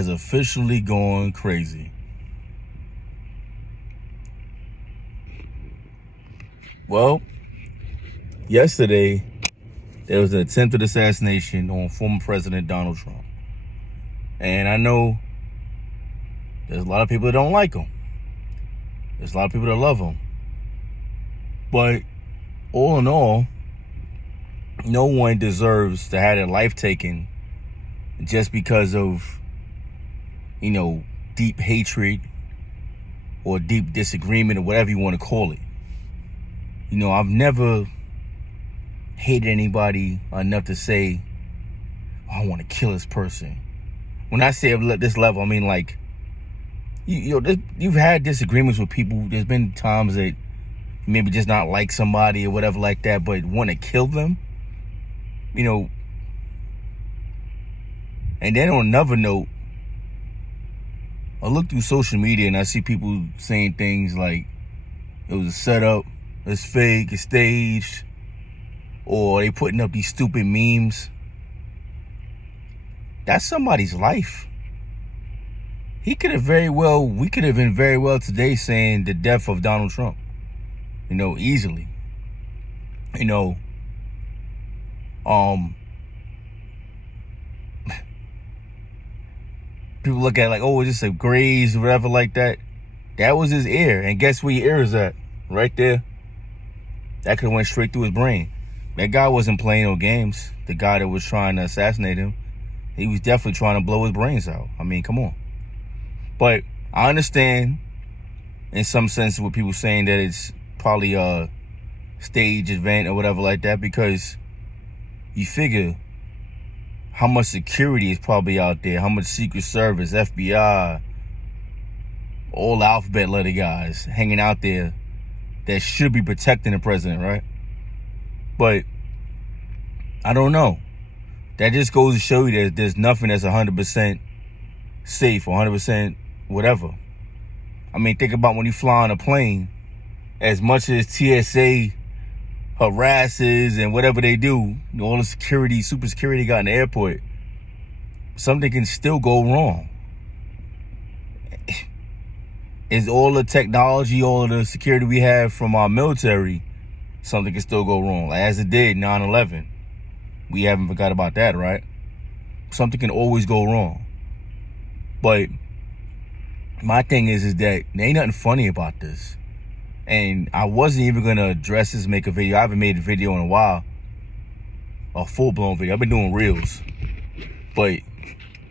has officially gone crazy. Well, yesterday, there was an attempted assassination on former President Donald Trump. And I know there's a lot of people that don't like him. There's a lot of people that love him. But all in all, no one deserves to have their life taken just because of, deep hatred or deep disagreement or whatever you want to call it. I've never hated anybody enough to say, I want to kill this person. When I say at this level, I mean like, you've had disagreements with people. There's been times that maybe just not like somebody or whatever like that, but want to kill them, And then on another note, I look through social media and I see people saying things like it was a setup, it's fake, it's staged, or they putting up these stupid memes. That's somebody's life. We could have been very well today saying the death of Donald Trump, easily. People look at it like, oh, it's just a graze or whatever like that. That was his ear. And guess where your ear is at? Right there. That could have went straight through his brain. That guy wasn't playing no games. The guy that was trying to assassinate him, he was definitely trying to blow his brains out. I mean, come on. But I understand in some sense what people saying that it's probably a stage event or whatever like that, because you figure how much security is probably out there, how much Secret Service, FBI, all alphabet letter guys hanging out there that should be protecting the president, right? But I don't know. That just goes to show you that there's nothing that's 100% safe or 100% whatever. I mean, think about when you fly on a plane, as much as TSA harasses and whatever they do, all the security, super security got in the airport, something can still go wrong. Is all the technology, all of the security we have from our military, something can still go wrong, as it did 9/11. We haven't forgot about that, right? Something can always go wrong. But my thing is that there ain't nothing funny about this. And I wasn't even going to address this, make a video. I haven't made a video in a while. A full-blown video. I've been doing reels. But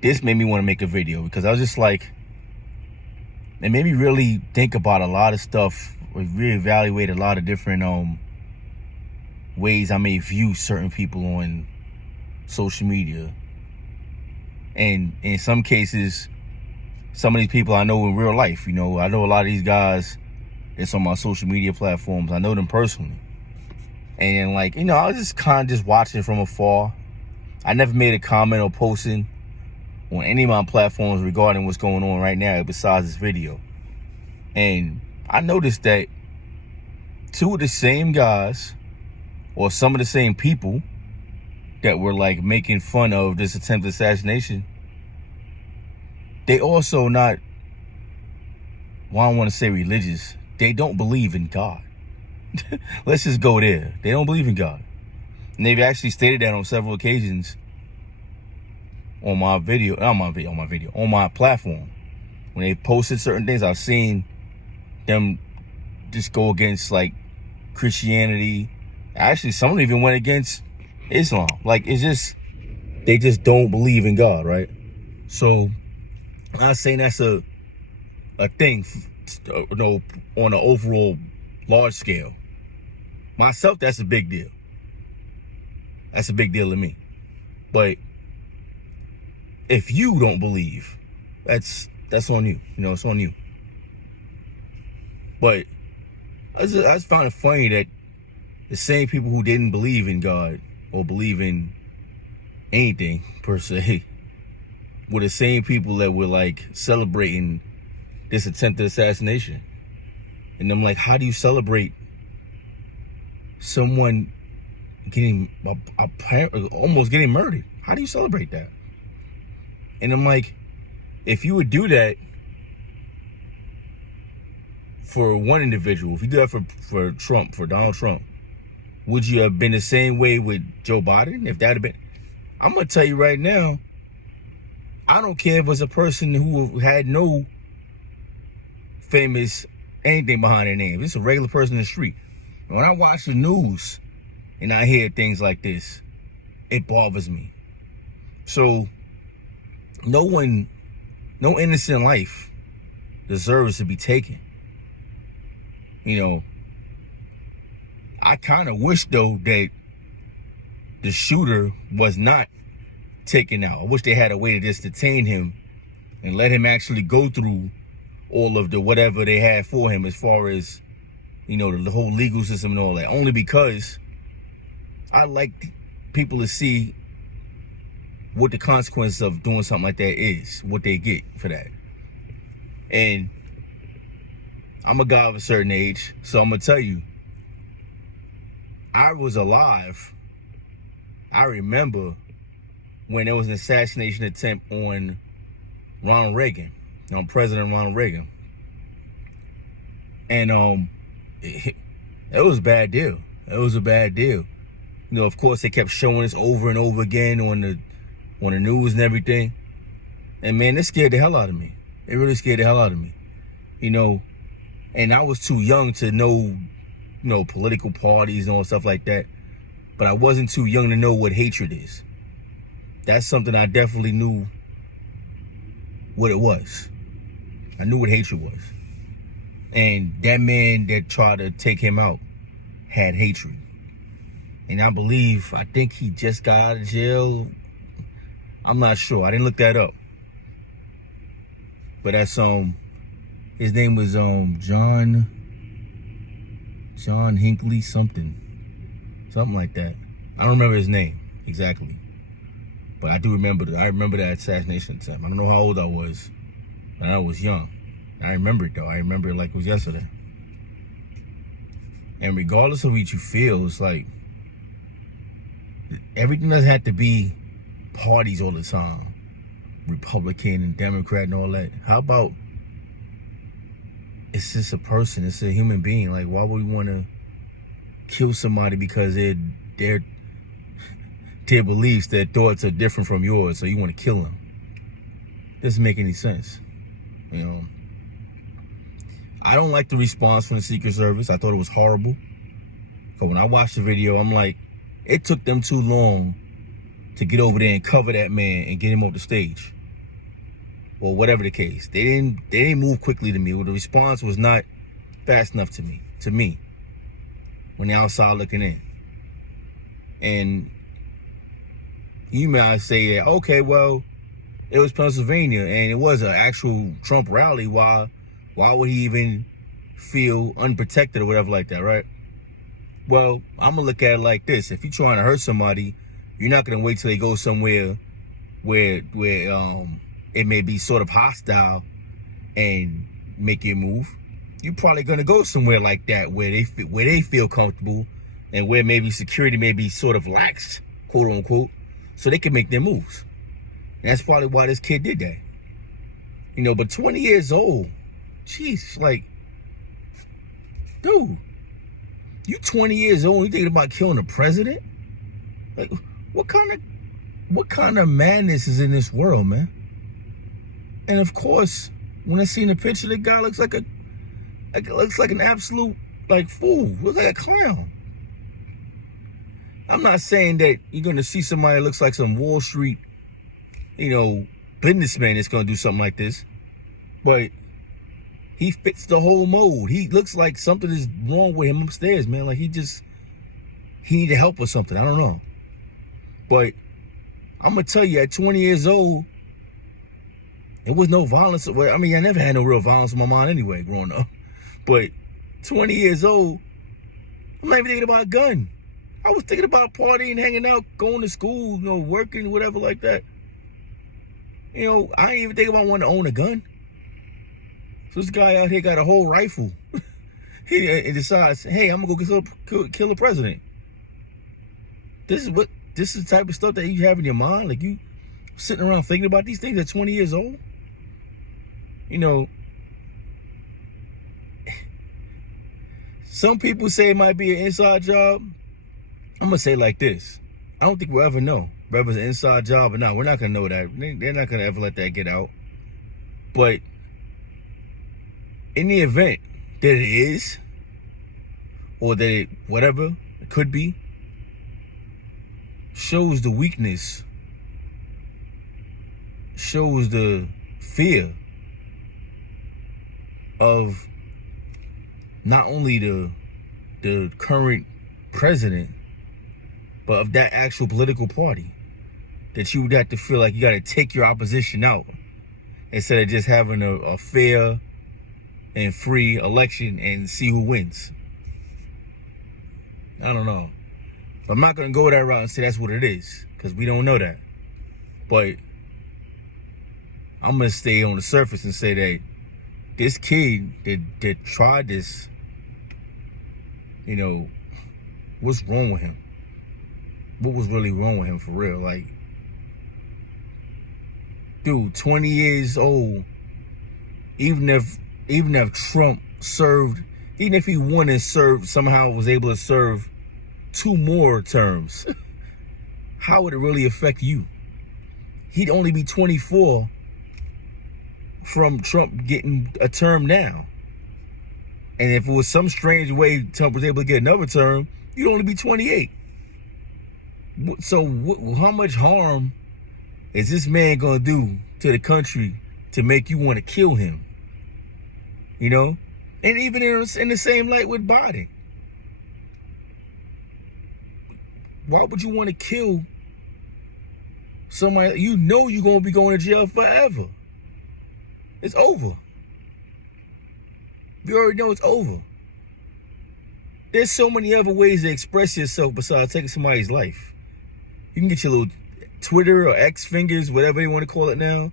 this made me want to make a video because I was just like, it made me really think about a lot of stuff, or reevaluate a lot of different ways I may view certain people on social media. And in some cases, some of these people I know in real life, I know a lot of these guys that's on my social media platforms. I know them personally. And I was just kind of just watching from afar. I never made a comment or posting on any of my platforms regarding what's going on right now besides this video. And I noticed that two of the same guys, or some of the same people that were making fun of this attempted assassination, they also not, well, I don't want to say religious. They don't believe in God. Let's just go there. They don't believe in God. And they've actually stated that on several occasions on my platform. When they posted certain things, I've seen them just go against Christianity. Actually, some of them even went against Islam. It's just, they just don't believe in God, right? So I'm not saying that's a thing, on an overall large scale. Myself, that's a big deal. That's a big deal to me. But if you don't believe, that's on you. It's on you. But I just found it funny that the same people who didn't believe in God or believe in anything per se were the same people that were celebrating this attempted assassination. And I'm like, how do you celebrate someone getting almost getting murdered? How do you celebrate that? And I'm like, if you would do that for one individual, if you do that for Trump, for Donald Trump, would you have been the same way with Joe Biden? If that had been, I'm gonna tell you right now, I don't care if it was a person who had no famous anything behind their name. It's a regular person in the street. When I watch the news and I hear things like this, it bothers me. So no innocent life deserves to be taken. You know, I kind of wish though that the shooter was not taken out. I wish they had a way to just detain him and let him actually go through all of the whatever they had for him as far as, you know, the whole legal system and all that. Only because I like people to see what the consequences of doing something like that is, what they get for that. And I'm a guy of a certain age, so I'm gonna tell you, I was alive. I remember when there was an assassination attempt on Ronald Reagan, on President Ronald Reagan. And it was a bad deal. It was a bad deal. You know, of course, they kept showing us over and over again on the news and everything. And man, it scared the hell out of me. It really scared the hell out of me. You know, and I was too young to know, you know, political parties and all stuff like that. But I wasn't too young to know what hatred is. That's something I definitely knew what it was. I knew what hatred was. And that man that tried to take him out had hatred. And I think he just got out of jail. I'm not sure. I didn't look that up. But that's his name was John Hinckley something like that. I don't remember his name exactly, but I do remember that. I remember that assassination attempt. I don't know how old I was, but I was young. I remember it though. I remember it like it was yesterday. And regardless of what you feel, it's like everything doesn't have to be parties all the time, Republican and Democrat and all that. How about it's just a person, it's a human being? Like, why would we want to kill somebody because their beliefs, their thoughts are different from yours, so you want to kill them? Doesn't make any sense. You know, I don't like the response from the Secret Service. I thought it was horrible. But when I watched the video, I'm like, it took them too long to get over there and cover that man and get him off the stage. Or whatever the case. They didn't move quickly to me. Well, the response was not fast enough to me. When the outside looking in. And you might say that, okay, well, it was Pennsylvania and it was an actual Trump rally. Why would he even feel unprotected or whatever like that, right? Well, I'm gonna look at it like this. If you're trying to hurt somebody, you're not gonna wait till they go somewhere where it may be sort of hostile and make you move. You're probably gonna go somewhere like that where they feel comfortable and where maybe security may be sort of lax, quote unquote, so they can make their moves. And that's probably why this kid did that. You know, but 20 years old, jeez, like, dude, you 20 years old, you thinking about killing the president? Like, what kind of madness is in this world, man? And of course, when I seen the picture, the guy looks like an absolute like fool. Looks like a clown. I'm not saying that you're gonna see somebody that looks like some Wall Street, you know, businessman that's gonna do something like this, but he fits the whole mold. He looks like something is wrong with him upstairs, man. Like he need help or something. I don't know. But I'm gonna tell you, at 20 years old, it was no violence. Well, I mean, I never had no real violence in my mind anyway, growing up. But 20 years old, I'm not even thinking about a gun. I was thinking about partying, hanging out, going to school, you know, working, whatever like that. You know, I ain't even thinking about wanting to own a gun. So this guy out here got a whole rifle. He decides, hey, I'm gonna go kill the president. This is the type of stuff that you have in your mind. Like, you sitting around thinking about these things at 20 years old. you know, some people say it might be an inside job. I'm gonna say it like this: I don't think we'll ever know whether it's an inside job or not. We're not gonna know that. They're not gonna ever let that get out. But in the event that it is, or that it, whatever it could be, shows the weakness, shows the fear of not only the current president, but of that actual political party. That you would have to feel like you got to take your opposition out instead of just having a fair and free election and see who wins. I don't know. I'm not going to go that route and say that's what it is, because we don't know that. But I'm going to stay on the surface and say that this kid that tried this, you know, what's wrong with him? What was really wrong with him for real? Like, dude, 20 years old, even if Trump served, even if he won and served, somehow was able to serve 2 more terms, how would it really affect you? He'd only be 24 from Trump getting a term now. And if it was some strange way Trump was able to get another term, you'd only be 28. So how much harm is this man gonna do to the country to make you want to kill him? You know? And even in the same light with Biden. Why would you want to kill somebody you know you're gonna be going to jail forever? It's over. You already know it's over. There's so many other ways to express yourself besides taking somebody's life. You can get your little Twitter or X fingers, whatever you want to call it now.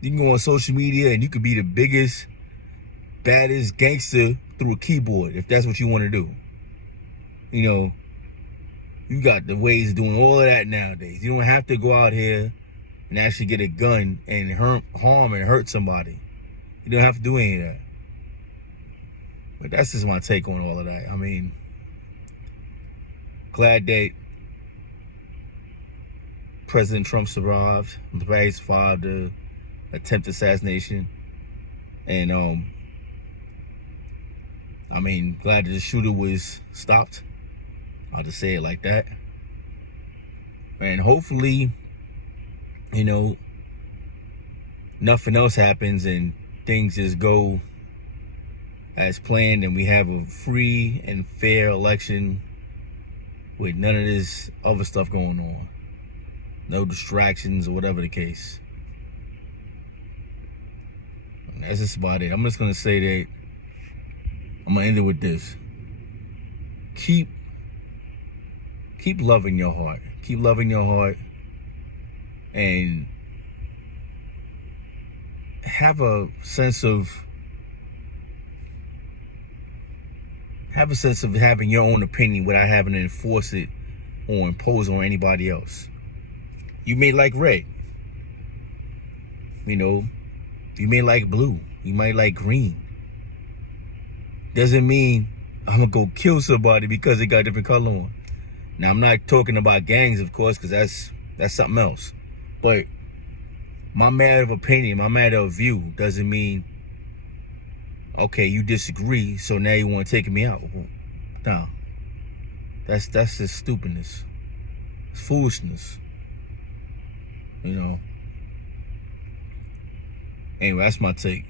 You can go on social media and you could be the biggest, baddest gangster through a keyboard if that's what you want to do. You know, you got the ways of doing all of that nowadays. You don't have to go out here and actually get a gun and harm and hurt somebody. You don't have to do any of that. But that's just my take on all of that. I mean, glad that President Trump survived. I'm glad he survived the attempted assassination. And, I mean, glad that the shooter was stopped. I'll just say it like that. And hopefully, you know, nothing else happens and things just go as planned and we have a free and fair election with none of this other stuff going on. No distractions or whatever the case. And that's just about it. I'm just going to say that I'm going to end it with this. Keep loving your heart. Keep loving your heart. And have a sense of having your own opinion without having to enforce it or impose on anybody else. You may like red. You know, you may like blue. You might like green. Doesn't mean I'm gonna go kill somebody because they got a different color on. Now, I'm not talking about gangs, of course, because that's something else. But my matter of opinion, my matter of view doesn't mean, okay, you disagree, so now you want to take me out. No. That's just stupidness. It's foolishness. You know. Anyway, that's my take.